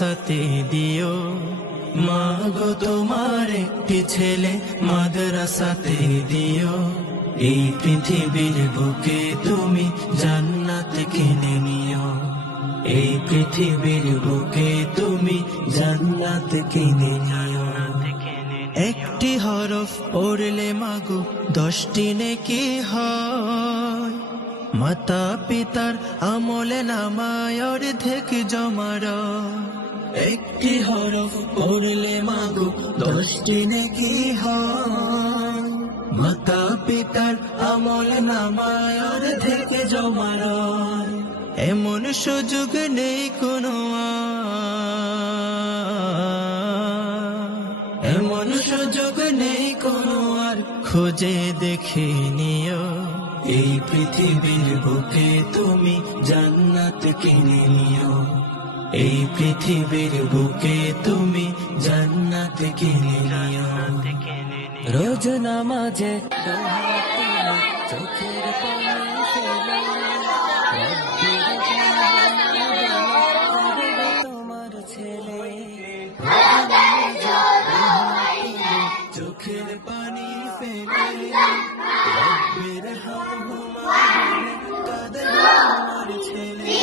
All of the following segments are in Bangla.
মাদ্রাসাতে দিও। মাগো তোমার একটি ছেলে মাদ্রাসাতে দিও। এই পৃথিবীর বুকে তুমি জান্নাত কিনে নিও। এই পৃথিবীর বুকে তুমি জান্নাত কিনে নিও। একটি হরফ পড়লে মাগো 10টি নেকি হয়। মাতা পিতার আমলে নামায় অর্ধেক জমার। একটি হরফ পড়লে মাগো 10টি নেকি হয়। মাতা পিতার আমলে নামায় অর্ধেক জমার। এমন সুযোগ নেই কোনো এমন সুযোগ নেই কোনো আর, খুঁজে দেখে নিও। এই পৃথিবীর বুকে তুমি জান্নাত কিনে নিও। এই পৃথিবীর বুকে তুমি জান্নাত কিনে নিও। রোজ নামাজে চোখের পানি ফেলে তোমার ছেলে। চোখের পানি ফেলে রব্বের হামহুমা কাঁদে আমার ছেলে।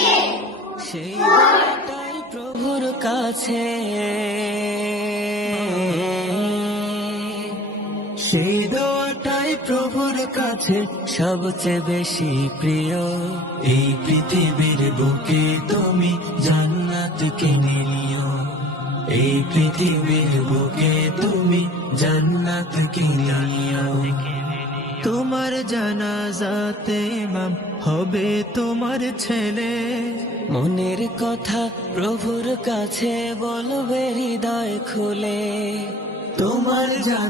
সেই দোয়াটাই প্রভুর কাছে, সেই দোয়াটাই প্রভুর কাছে সবচেয়ে বেশি প্রিয়। এই পৃথিবীর বুকে তুমি জান্নাত কিনে নিও। এই পৃথিবীর বুকে তুমি জান্নাত কিনে নিও। তোমার জানাজাতে ইমাম হবে তোমার ছেলে। মনের কথা প্রভুর কাছে বলবে হৃদয় খুলে। তোমার জানা